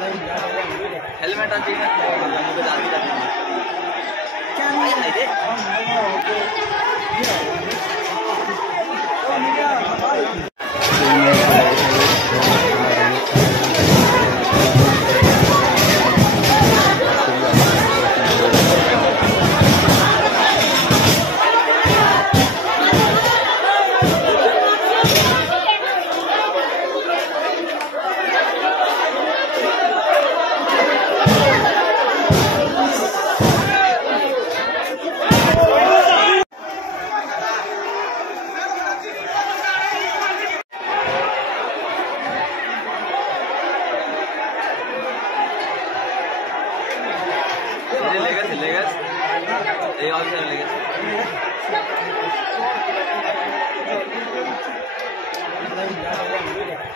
हेलमेट आती है मुझे दादी करती है क्या नहीं है ये लेगस ये और क्या लेगस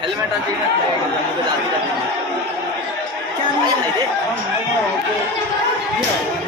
हेलमेट आती है मुझे दादी करती है क्या नहीं है ये